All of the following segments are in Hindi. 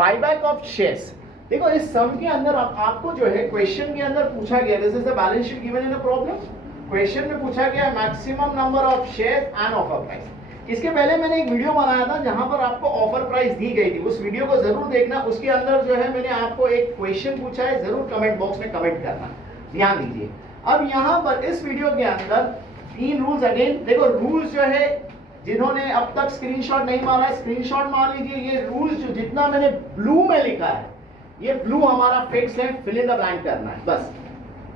Buyback of shares. देखो इस सम के अंदर आपको जो है क्वेश्चन के अंदर पूछा गया, this is the balance sheet given in the problem. Question में पूछा गया maximum number of shares and offer price. इसके पहले मैंने एक वीडियो बनाया था जहां पर आपको ऑफर प्राइस दी गई थी, उस वीडियो को जरूर देखना। उसके अंदर जो है मैंने आपको एक क्वेश्चन पूछा है, जरूर कमेंट बॉक्स में कमेंट करना, ध्यान दीजिए। अब यहाँ पर इस वीडियो के अंदर 3 रूल्स अगेन देखो। रूल्स जो है जिन्होंने अब तक स्क्रीनशॉट नहीं मारा है स्क्रीनशॉट मार लीजिए। ये रूल्स जो जितना मैंने ब्लू में लिखा है, ये ब्लू हमारा फिक्स है, फिल इन द ब्लैंक करना है बस।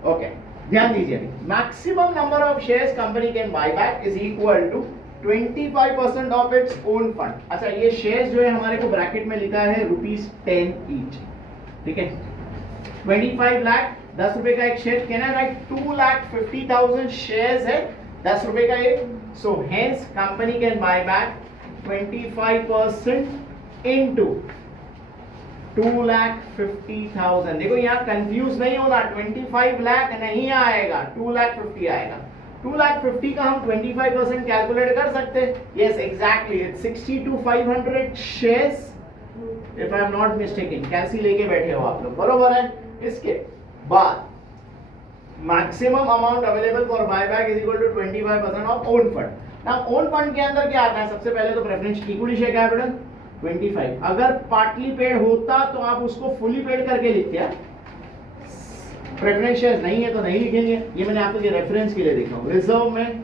ओके, ध्यान दीजिए। Maximum number of shares company can buy back is equal to 25% of its own fund. अच्छा, ये शेयर्स जो है हमारे को ब्रैकेट में लिखा है ₹10 ईच, ठीक है। 25 लाख 10 रुपए का एक share, can I right 2,50,000 shares है, 10 रुपए का एक। So hence company can buy back 25% into 2,50,000। देखो यहाँ कंफ्यूज नहीं होना, 25 लाख नहीं आएगा, 2,50,000 आएगा। 2,50,000 का हम 25% कैलकुलेट कर सकते हैं। Yes exactly, it's 62,500 shares if I am not mistaken. कैसी लेके बैठे हो आप लोग, बरोबर है। इसके बाद maximum amount available for buyback is equal to 25% of own fund. Now own fund के अंदर क्या आता है, सबसे पहले तो प्रेफरेंस इक्विटी शेयर कैपिटल 25। अगर पार्टली पेड होता तो आप उसको फुली पेड करके लिखते हैं। प्रेफरेंस शेयर नहीं है तो नहीं लिखेंगे, ये मैंने आपको रेफरेंस के लिए देखा हूं। रिजर्व में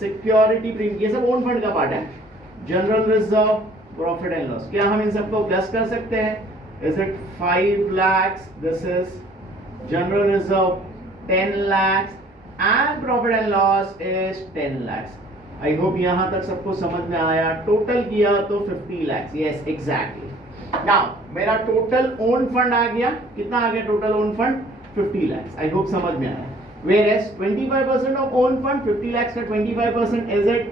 सिक्योरिटी प्रीमियम, ये सब ओन फंड का पार्ट है। General reserve, profit and loss, क्या हम इन सबको प्लस कर सकते हैं? Is it 5 lakhs, this is general reserve 10 lakhs and profit and loss is 10 lakhs। I hope यहां तक सबको समझ में आया। टोटल किया तो 50 lakhs, यस एग्जैक्टली। नाउ मेरा टोटल ओन फंड आ गया, कितना आ गया total own fund? 50 lakhs। I hope समझ में आया। Whereas 25% of own fund 50 lakhs का 25% is it?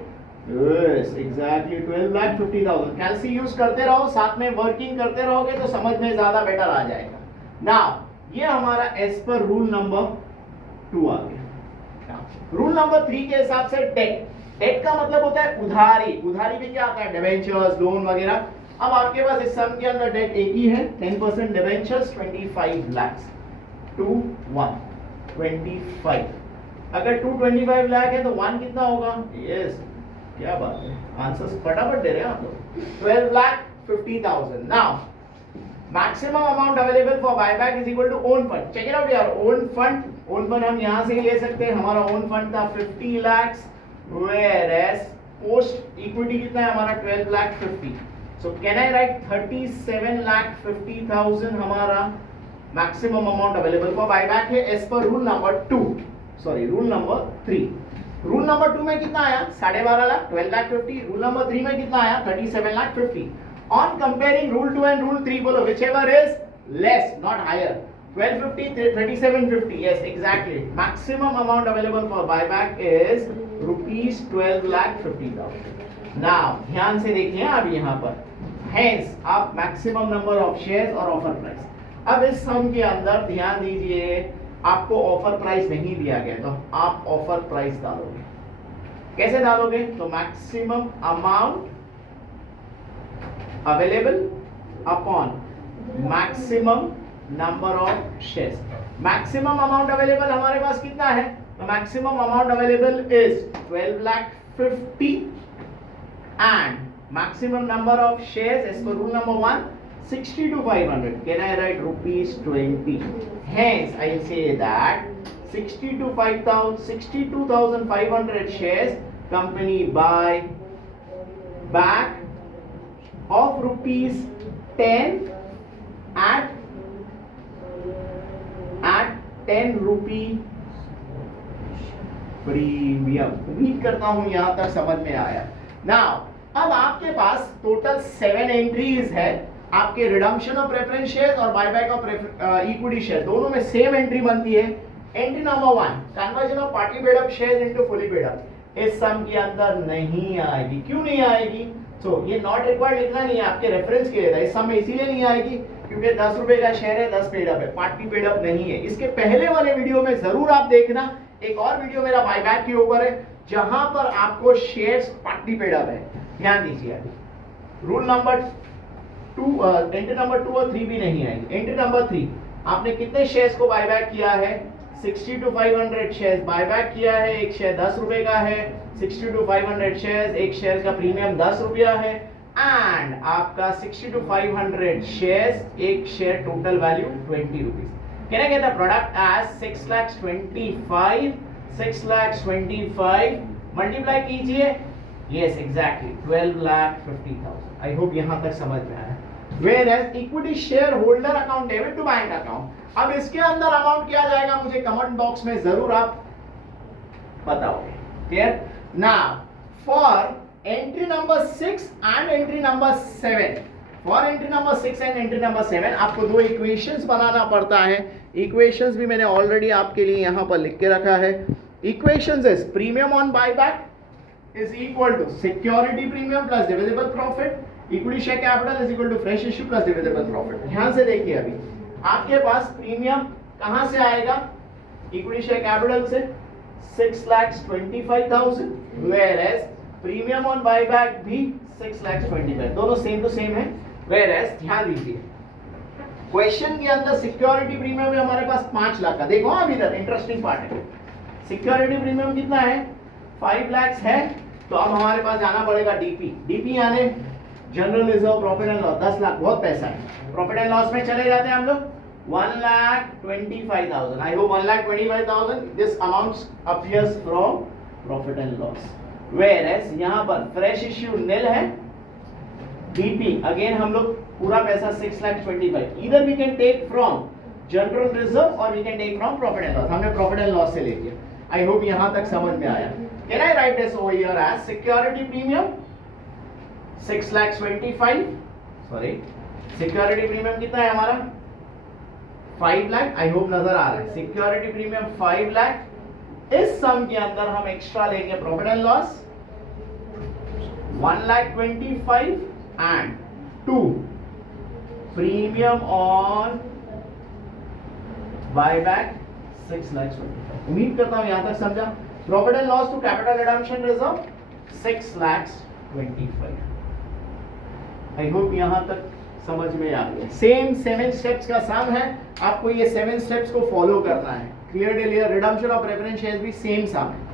Yes, exactly 12,50,000। Calci use करते रहो, साथ में वर्किंग करते रहोगे तो समझ में ज्यादा बेटर आ जाएगा। नाउ ये हमारा एज पर रूल नंबर 2 आ गया। रूल नंबर 3 के हिसाब से डेट। डेट का मतलब होता है उधारी। उधारी में क्या आता है? डिबेंचर्स, लोन वगैरह। अब आपके पास इस सम के अंदर डेट एक ही है, 10% डिबेंचर्स 25 lakhs to 125। अगर 225 लाख है तो 1 कितना होगा? यस, क्या बात है, आंसर्स फटाफट दे रहे हैं आप लोग। 12,50,000। Now maximum amount available for buyback is equal to own fund. Check it out यार, ओन फंड हम यहां से ही ले सकते हैं। हमारा ओन फंड था 50 lakhs, whereas पोस्ट इक्विटी कितना है हमारा? 12,50,000। सो कैन आई राइट 37,50,000 हमारा maximum amount available for buyback है as per rule number 2, sorry rule number 3। Rule number 2 में कितना आया? 12.5 लाख, 12,50,000। रूल नंबर 3 में कितना आया? 37,50,000। On comparing rule 2 and rule 3, बोलो whichever is less not higher. 1250, 3750, yes exactly। maximum amount available for buyback is ₹12,50,000। now ध्यान से देखिए आप यहाँ पर, hence आप maximum number of shares और offer price। अब इस सम के अंदर ध्यान दीजिए, आपको ऑफर प्राइस नहीं दिया गया तो आप ऑफर प्राइस डालोगे। कैसे डालोगे? तो maximum amount available upon maximum number of shares. Maximum amount available हमारे पास कितना है? तो maximum amount available is 12,50,000 and maximum number of shares as per rule number 1 62,500। Can I write ₹20? Hence, I say that 62,500 shares company buy back of ₹10 at 10 rupee premium. उम्मीद करता हूं यहां तक समझ में आया। नाउ अब आपके पास टोटल 7 एंट्रीज है। आपके रिडम्पशन ऑफ प्रेफरेंस शेयर्स और बायबैक ऑफ इक्विटी शेयर दोनों में सेम एंट्री बनती है। Entry number 1 conversion of partly paid up shares into fully paid up इस सम के अंदर नहीं आएगी। क्यों नहीं आएगी? तो ये नॉट रिक्वायर्ड लिखना नहीं है, आपके रेफरेंस के लिए था। इस सम में इसीलिए नहीं आएगी क्योंकि 10 रुपए का शेयर है, 10 पेड अप है, पार्टली पेड अप नहीं है। इसके पहले वाले वीडियो में जरूर आप देखना, एक और वीडियो मेरा बायबैक के ऊपर है जहां पर आपको शेयर्स पार्टली पेड अप है। ध्यान दीजिए। रूल नंबर एंट्री नंबर 2 और 3 भी नहीं आएगी। एंट्री नंबर 3, आपने कितने शेयर्स को बायबैक किया है? 60 to 500 शेयर्स बायबैक किया है। एक शेयर 10 रुपए का है। 60 to 500 शेयर्स, एक शेयर का प्रीमियम 10 रुपया है। एंड आपका 60 to 500 शेयर्स, एक share total value 20 rupees. Can I get the product as 6,25,000 6,25,000 multiply कीजिए। Yes exactly 12,50,000। आई होप यहां तक समझ में आया। Whereas equity shareholder account debit to bank account, अब इसके अंदर अमाउंट क्या जाएगा मुझे कमेंट बॉक्स में जरूर आप बताओगे। Clear? Now for entry number 6 and entry number 7, for entry number 6 and entry number 7 आपको दो इक्वेशंस बनाना पड़ता है। इक्वेशंस भी मैंने ऑलरेडी आपके लिए यहां पर लिख के रखा है। Equations is premium on buyback is equal to security premium plus divisible profit, equity share capital is equal to fresh issue plus divisible profit। ध्यान से देखिए, अभी आपके पास प्रीमियम कहां से आएगा? इक्विटी शेयर कैपिटल से 6,25,000, whereas प्रीमियम ऑन बायबैक भी 6,25,000, दोनों सेम टू सेम है। whereas ध्यान दीजिए क्वेश्चन के अंदर सिक्योरिटी प्रीमियम है हमारे पास 5 लाख का। देखो अभी तक इंटरेस्टिंग पार्ट है। सिक्योरिटी प्रीमियम कितना है? 5 लाख है। तो अब हमारे पास जाना पड़ेगा डीपी। डीपी यानी general reserve profit and loss. 10 lakh बहुत पैसा है। प्रॉफिट एंड लॉस में चले जाते हैं हम लोग 1,25,000। I hope 1,25,000 this amount appears from profit and loss. Whereas यहां पर फ्रेश इश्यू निल है। डीपी अगेन हम लोग पूरा पैसा 6,25,000 either we can take from general reserve और we can take from profit and loss. हमने प्रॉफिट एंड लॉस से ले लिया। आई होप यहां तक समझ में आया। Can I write this over here as security premium 6,25,000? Sorry, security premium कितना है हमारा? 5 लाख। आई होप नजर आ रहा है। Security premium 5 lakh. इस सम के अंदर हम एक्स्ट्रा लेंगे profit and loss 1,25,000 and 2 premium on buyback 6,25,000। उम्मीद करता हूं यहां तक समझा। Profit and loss to capital redemption reserve 6,25,000। I hope यहां तक समझ में आ गया। सेम 7 स्टेप्स का सम है। आपको ये 7 स्टेप्स को फॉलो करना है। Clear redemption of preference shares भी सेम सम है।